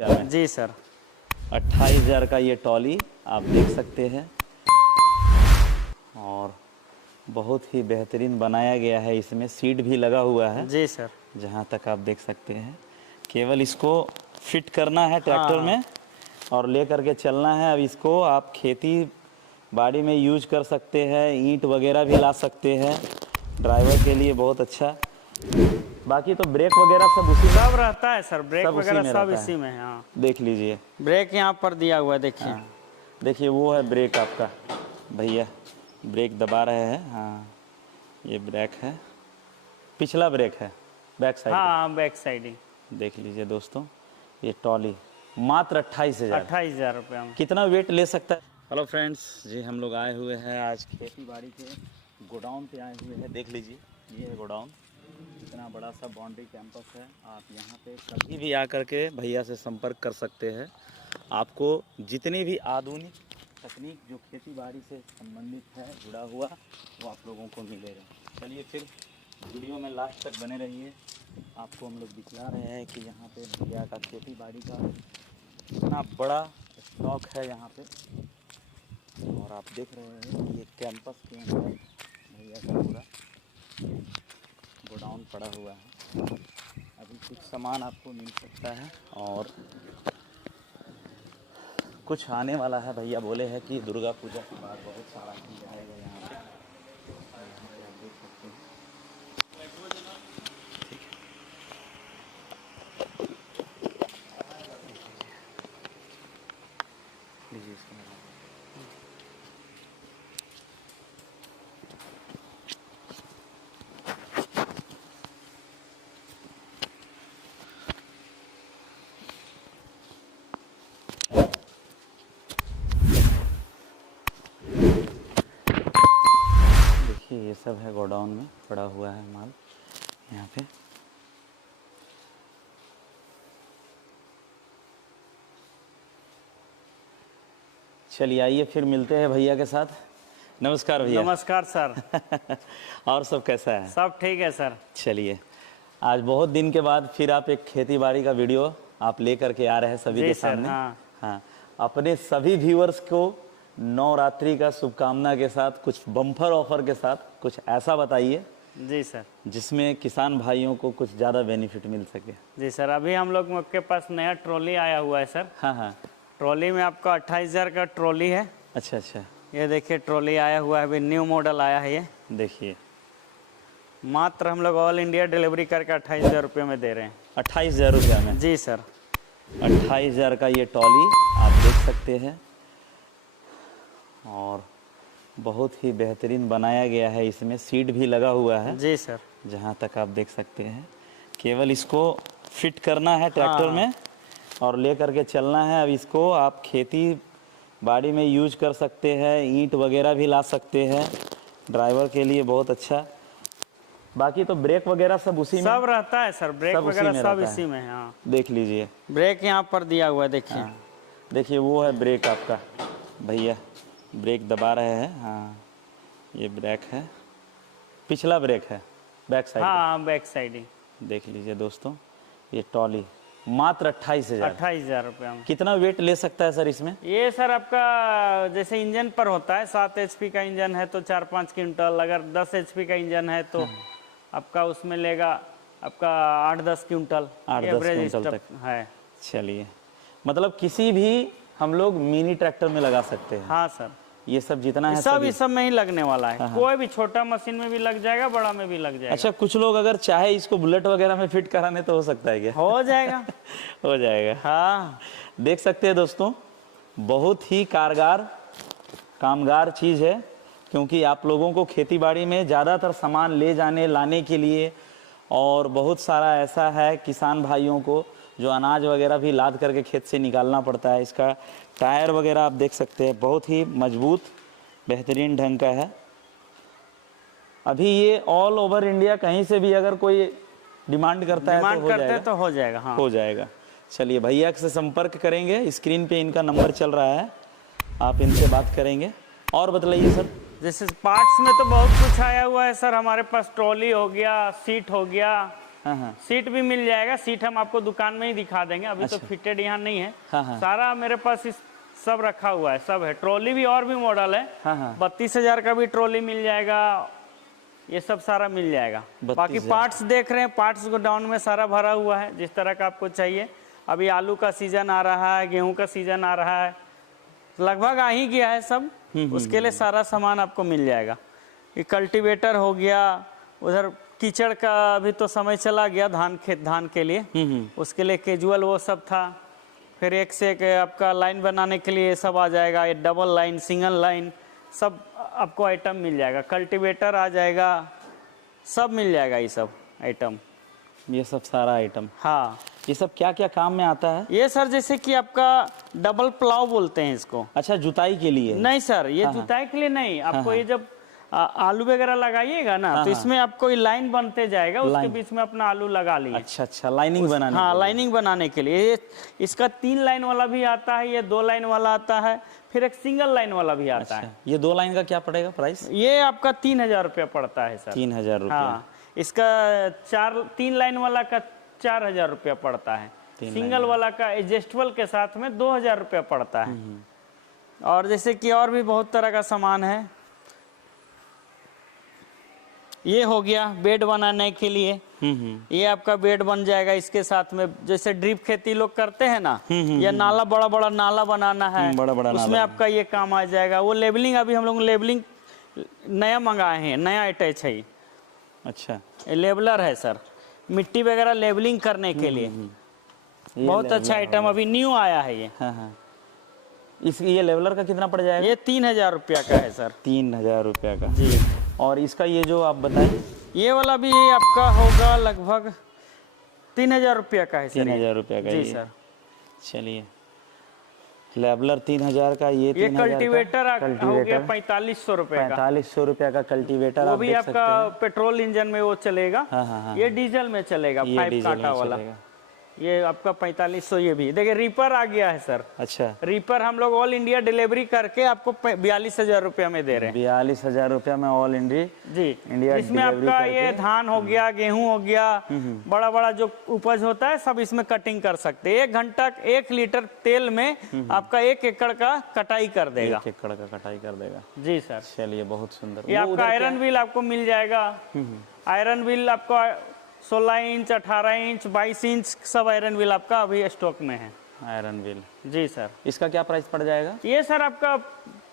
जी sir. 28,000 का ये trolley आप देख सकते हैं और बहुत ही बेहतरीन बनाया गया है। इसमें सीट भी लगा हुआ है जी सर। जहाँ तक आप देख सकते हैं। केवल इसको फिट करना है ट्रैक्टर में और ले करके चलना है। अब इसको आप खेती बाड़ी में यूज कर सकते हैं, ईंट वगैरह भी ला सकते हैं। ड्राइवर के लिए बहुत अच्छा। बाकी तो ब्रेक वगैरह सब उसी में सब रहता है सर, ब्रेक सब उसी वगैरह में सब रहता है। इसी में है। हाँ, देख लीजिए, ब्रेक यहाँ पर दिया हुआ है, देखिए। हाँ देखिए, वो है ब्रेक आपका भैया, ब्रेक दबा रहे हैं। हाँ, ये ब्रेक है, पिछला ब्रेक है, बैक साइड का। हाँ, बैक साइड ही। देख लीजिए दोस्तों, ये ट्रॉली मात्र 28,000। 28,000 रुपये में। कितना वेट ले सकता है। हेलो फ्रेंड्स जी, हम लोग आए हुए हैं आज खेती बाड़ी के गोडाउन पे आए हुए हैं। देख लीजिए, ये है गोडाउन। इतना बड़ा सा बाउंड्री कैंपस है। आप यहाँ पे कभी भी आकर के भैया से संपर्क कर सकते हैं। आपको जितनी भी आधुनिक तकनीक जो खेती बाड़ी से संबंधित है, जुड़ा हुआ, वो आप लोगों को मिलेगा। चलिए फिर वीडियो में लास्ट तक बने रहिए। आपको हम लोग दिखला रहे हैं कि यहाँ पे भैया का खेती बाड़ी का इतना बड़ा स्टॉक है यहाँ पे। और आप देख रहे हैं कि ये कैंपस के अंदर भैया का पूरा गोडाउन पड़ा हुआ है। अभी कुछ सामान आपको मिल सकता है और कुछ आने वाला है। भैया बोले हैं कि दुर्गा पूजा के बाद बहुत सारा चीज़ आएगा यहाँ पे। और यहाँ पे आप देख सकते हैं। लीजिए इसको। देखिए, ये सब है गोडाउन में पड़ा हुआ है माल यहाँ पे। चलिए आइए फिर मिलते हैं भैया के साथ। नमस्कार भैया। नमस्कार सर। और सब कैसा है। सब ठीक है सर। चलिए, आज बहुत दिन के बाद फिर आप एक खेती बाड़ी का वीडियो आप ले करके आ रहे हैं सभी के सामने। हाँ। हाँ, अपने सभी व्यूअर्स को नवरात्रि का शुभकामना के साथ, कुछ बम्पर ऑफर के साथ कुछ ऐसा बताइए जी सर, जिसमें किसान भाइयों को कुछ ज़्यादा बेनिफिट मिल सके। जी सर। अभी हम लोग के पास नया ट्रॉली आया हुआ है सर। हाँ हाँ। ट्रॉली में आपका 28,000 का ट्रॉली है। अच्छा अच्छा। ये देखिए, ट्रॉली आया हुआ है, अभी न्यू मॉडल आया है। ये देखिए, मात्र हम लोग ऑल इंडिया डिलीवरी करके 28,000 रुपये में दे रहे हैं। 28,000 रुपये में। जी सर। 28,000 का ये ट्रॉली आप देख सकते हैं और बहुत ही बेहतरीन बनाया गया है। इसमें सीट भी लगा हुआ है जी सर। जहाँ तक आप देख सकते हैं। केवल इसको फिट करना है ट्रैक्टर में और ले करके चलना है। अब इसको आप खेती बाड़ी में यूज कर सकते हैं, ईंट वगैरह भी ला सकते हैं। ड्राइवर के लिए बहुत अच्छा। बाकी तो ब्रेक वगैरह सब उसी में सब रहता है सर, ब्रेक सब उसी वगैरह में सब रहता है। इसी में है। हाँ, देख लीजिए, ब्रेक यहाँ पर दिया हुआ है, देखिए। हाँ देखिए, वो है ब्रेक आपका भैया, ब्रेक दबा रहे हैं। हाँ, ये ब्रेक है, पिछला ब्रेक है, बैक साइड का। हाँ, बैक साइड ही। देख लीजिए दोस्तों, ये ट्रॉली मात्र 28,000। 28,000 रुपये में। कितना वेट ले सकता है सर इसमें। ये सर आपका जैसे इंजन पर होता है, 7 HP का इंजन है तो 4-5 क्विंटल, अगर 10 HP का इंजन है तो आपका उसमें लेगा आपका 8-10 क्विंटल, 8-10 एवरेज क्विंटल तक है। चलिए, मतलब किसी भी हम लोग मिनी ट्रैक्टर में लगा सकते हैं। हाँ सर, ये सब जितना है सब सभी। इस सब में ही लगने वाला है। कोई भी छोटा मशीन में भी लग जाएगा, बड़ा में भी लग जाएगा। अच्छा, कुछ लोग अगर चाहे इसको बुलेट वगैरह में फिट कराने तो हो सकता है क्या। हो जाएगा। हो जाएगा। हाँ, देख सकते हैं दोस्तों, बहुत ही कारगर कामगार चीज़ है। क्योंकि आप लोगों को खेती बाड़ी में ज़्यादातर सामान ले जाने लाने के लिए, और बहुत सारा ऐसा है किसान भाइयों को जो अनाज वगैरह भी लाद करके खेत से निकालना पड़ता है। इसका टायर वगैरह आप देख सकते हैं, बहुत ही मजबूत बेहतरीन ढंग का है। अभी ये ऑल ओवर इंडिया कहीं से भी अगर कोई डिमांड करता है तो हो जाएगा। तो हो जाएगा। हाँ, हो जाएगा। चलिए, भैया से संपर्क करेंगे, स्क्रीन पे इनका नंबर चल रहा है, आप इनसे बात करेंगे। और बताइए सर। जैसे पार्ट्स में तो बहुत कुछ आया हुआ है सर। हमारे पास ट्रॉली हो गया, सीट हो गया, हाँ हाँ सीट भी मिल जाएगा। सीट हम आपको दुकान में ही दिखा देंगे, अभी तो अच्छा। फिटेड यहाँ नहीं है। हाँ हाँ सारा मेरे पास सब रखा हुआ है, सब है। ट्रॉली भी और भी मॉडल है, हाँ हाँ 32,000 का भी ट्रॉली मिल जाएगा, ये सब सारा मिल जाएगा। 32,000 बाकी पार्ट्स देख रहे हैं, पार्ट्स गोडाउन में सारा भरा हुआ है, जिस तरह का आपको चाहिए। अभी आलू का सीजन आ रहा है, गेहूं का सीजन आ रहा है, लगभग आ ही गया है सब, उसके लिए सारा सामान आपको मिल जाएगा। ये कल्टीवेटर हो गया, उधर कीचड़ का अभी तो समय चला गया, धान के लिए, उसके लिए कैजुअल वो सब था। फिर एक से एक आपका लाइन बनाने के लिए सब आ जाएगा, ये डबल लाइन, सिंगल लाइन, सब आपको आइटम मिल जाएगा। कल्टीवेटर आ जाएगा, सब मिल जाएगा ये सब आइटम। ये सब सारा आइटम, हाँ, ये सब क्या क्या काम में आता है? ये सर जैसे कि आपका डबल प्लाव बोलते हैं इसको। अच्छा, जुताई के लिए? नहीं सर, ये जुताई के लिए नहीं, आपको ये जब आलू वगैरह लगाइएगा ना, तो इसमें आपको ये लाइन बनते जाएगा, उसके बीच में अपना आलू लगा लिए। अच्छा अच्छा, लाइनिंग बनाने? हाँ, लाइनिंग बनाने के लिए। इसका 3 लाइन वाला भी आता है, ये 2 लाइन वाला आता है, फिर एक सिंगल लाइन वाला भी आता है। ये 2 लाइन का क्या पड़ेगा प्राइस? ये आपका 3,000 रुपया पड़ता है सर। 3,000 रुपया? हाँ, इसका 3 लाइन वाला का 4,000 रुपया पड़ता है। सिंगल वाला का एडजस्टेबल के साथ में 2,000 रुपया पड़ता है। और जैसे कि और भी बहुत तरह का सामान है। ये हो गया बेड बनाने के लिए, ये आपका बेड बन जाएगा इसके साथ में। जैसे ड्रिप खेती लोग करते हैं ना, या नाला, बड़ा बड़ा नाला बनाना है, बड़ा बड़ा उसमें नाला, आपका ये काम आ जाएगा। वो लेबलिंग अभी हम लोग लेबलिंग नया मंगाए हैं, नया अटैच है। अच्छा, लेबलर है सर, मिट्टी वगैरह लेबलिंग करने के लिए बहुत अच्छा आइटम अभी न्यू आया है ये। हाँ हाँ, ये लेवलर का कितना पड़ जाएगा? ये 3,000 रुपया का है सर। 3,000 रुपया का जी। और इसका ये जो आप बताएं, ये वाला भी आपका होगा लगभग 3,000 रुपया का है सर। 3,000 रुपया का? जी ये सर। चलिए, लेवलर 3,000 का, ये कल्टीवेटर हो गया 4,500 रुपए का। 4,500 रुपया का कल्टीवेटर, वो भी आपका पेट्रोल इंजन में वो चलेगा। हाँ हाँ हाँ, ये डीजल में चलेगा, 5 कांटा वाला। ये आपका 4,500। ये भी देखिए, रीपर आ गया है सर। अच्छा, रीपर हम लोग ऑल इंडिया डिलीवरी करके आपको 42,000 रुपया में दे रहे हैं। 42,000 रुपया में ऑल इंडिया? जी, इंडिया इसमें आपका ये धान हो गया, गेहूं हो गया, बड़ा बड़ा जो उपज होता है सब इसमें कटिंग कर सकते हैं। 1 घंटा 1 लीटर तेल में आपका 1 एकड़ का कटाई कर देगा। 1 एकड़ का कटाई कर देगा? जी सर। चलिए, बहुत सुंदर। ये आपका आयरन व्हील आपको मिल जाएगा। आयरन व्हील आपको 16 इंच, 18 इंच, 22 इंच सब आयरन व्हील आपका अभी स्टॉक में है। Iron wheel? जी सर। इसका क्या प्राइस पड़ जाएगा? ये सर आपका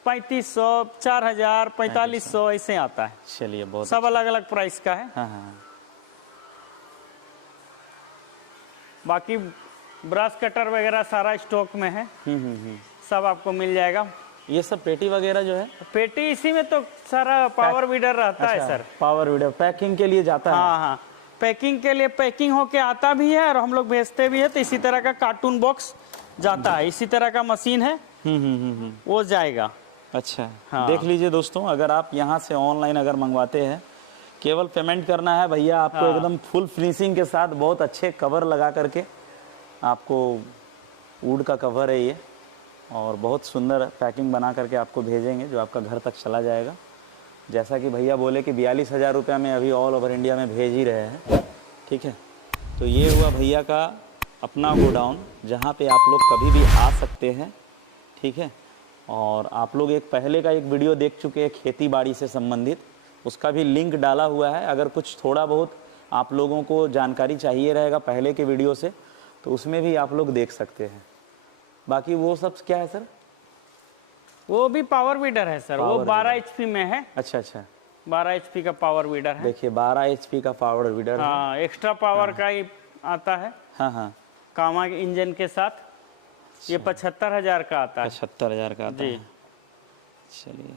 3,500, 4,000, 4,500 ऐसे आता है। चलिए, बहुत सब अलग अलग प्राइस का है। हाँ हाँ। बाकी ब्रश कटर वगैरह सारा स्टॉक में है, सब आपको मिल जाएगा। ये सब पेटी वगैरह जो है? पेटी इसी में तो सारा पावर वीडर रहता है सर। पावर वीडर पैकिंग के लिए जाता है? हाँ हाँ, पैकिंग के लिए पैकिंग होके आता भी है और हम लोग भेजते भी है। तो इसी तरह का कार्टून बॉक्स जाता है, इसी तरह का मशीन है, वो जाएगा। अच्छा, हाँ। देख लीजिए दोस्तों, अगर आप यहाँ से ऑनलाइन अगर मंगवाते हैं, केवल पेमेंट करना है भैया आपको। हाँ। एकदम फुल फिनिशिंग के साथ बहुत अच्छे कवर लगा करके आपको, वुड का कवर है ये, और बहुत सुंदर पैकिंग बना करके आपको भेजेंगे, जो आपका घर तक चला जाएगा। जैसा कि भैया बोले कि 42,000 रुपया में अभी ऑल ओवर इंडिया में भेज ही रहे हैं। ठीक है, तो ये हुआ भैया का अपना गोडाउन, जहाँ पे आप लोग कभी भी आ सकते हैं। ठीक है, और आप लोग एक पहले का एक वीडियो देख चुके हैं खेती बाड़ी से संबंधित, उसका भी लिंक डाला हुआ है। अगर कुछ थोड़ा बहुत आप लोगों को जानकारी चाहिए रहेगा पहले के वीडियो से, तो उसमें भी आप लोग देख सकते हैं। बाकी वो सब क्या है सर? वो भी पावर वीडर है सर, वो 12 HP में है। अच्छा अच्छा, 12 HP का पावर वीडर है। देखिए, 12 HP का पावर वीडर है। हाँ, एक्स्ट्रा पावर का ही आता है। हाँ हाँ, कामा इंजन के साथ। ये 75,000 का आता है। 75,000 का आता जी। है। चलिए,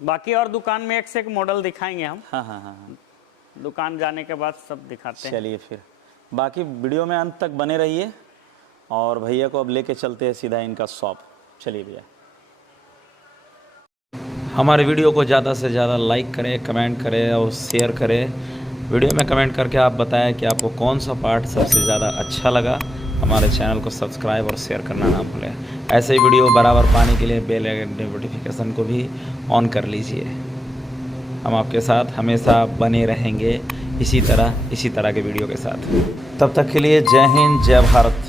बाकी और दुकान में एक से एक मॉडल दिखाएंगे हम। हाँ हाँ हाँ, दुकान जाने के बाद सब दिखाते हैं। चलिए फिर बाकी वीडियो में अंत तक बने रहिए, और भैया को अब लेके चलते हैं सीधा इनका शॉप। चलिए भैया। हमारे वीडियो को ज़्यादा से ज़्यादा लाइक करें, कमेंट करें और शेयर करें। वीडियो में कमेंट करके आप बताएं कि आपको कौन सा पार्ट सबसे ज़्यादा अच्छा लगा। हमारे चैनल को सब्सक्राइब और शेयर करना ना भूलें। ऐसे ही वीडियो बराबर पाने के लिए बेल आइकन नोटिफिकेशन को भी ऑन कर लीजिए। हम आपके साथ हमेशा बने रहेंगे इसी तरह के वीडियो के साथ। तब तक के लिए जय हिंद, जय भारत।